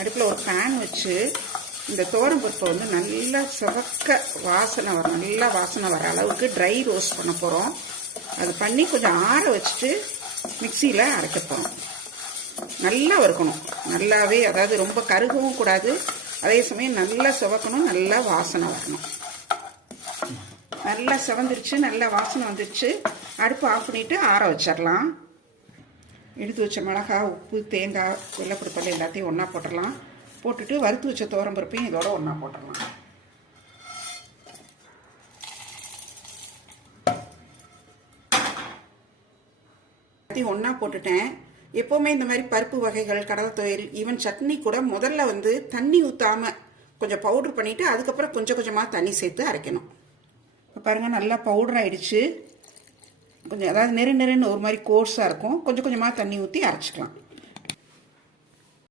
அடுப்பில் ஒரு பேன் வச்சு இந்த துவரம்பருப்பை வந்து நல்லா சிவக்க நல்லா வாசனை வர அளவுக்கு ட்ரை ரோஸ்ட் பண்ண போகிறோம். அது பண்ணி கொஞ்சம் ஆற வச்சுட்டு மிக்சியில் அரைக்க போகிறோம். நல்லா வறுக்கணும், நல்லாவே, அதாவது ரொம்ப கருகவும் கூடாது, அதே சமயம் நல்லா சிவக்கணும், நல்லா வாசனை வரணும். நல்லா சிவந்துருச்சு, நல்லா வாசனை வந்துருச்சு. அடுப்பு ஆஃப் பண்ணிவிட்டு ஆற வச்சிடலாம். எடுத்து வச்ச மிளகாய், உப்பு, தேங்காய், வெள்ளைப்பருப்பெல்லாம் எல்லாத்தையும் ஒன்றா போட்டுடலாம். போட்டுட்டு வறுத்து வச்ச துவரம்பருப்பையும் இதோட ஒன்றா போட்டுடலாம். எல்லாத்தையும் ஒன்றா போட்டுட்டேன். எப்போவுமே இந்த மாதிரி பருப்பு வகைகள், கடலை துவையல், ஈவன் சட்னி கூட முதல்ல வந்து தண்ணி ஊற்றாமல் கொஞ்சம் பவுட்ரு பண்ணிவிட்டு அதுக்கப்புறம் கொஞ்சம் கொஞ்சமாக தண்ணி சேர்த்து அரைக்கணும். இப்போ பாருங்கள், நல்லா பவுடர் ஆகிடுச்சு. கொஞ்சம் அதாவது நெருன்னு ஒரு மாதிரி கோர்ஸாக இருக்கும். கொஞ்சம் கொஞ்சமாக தண்ணி ஊற்றி அரைச்சிக்கலாம்.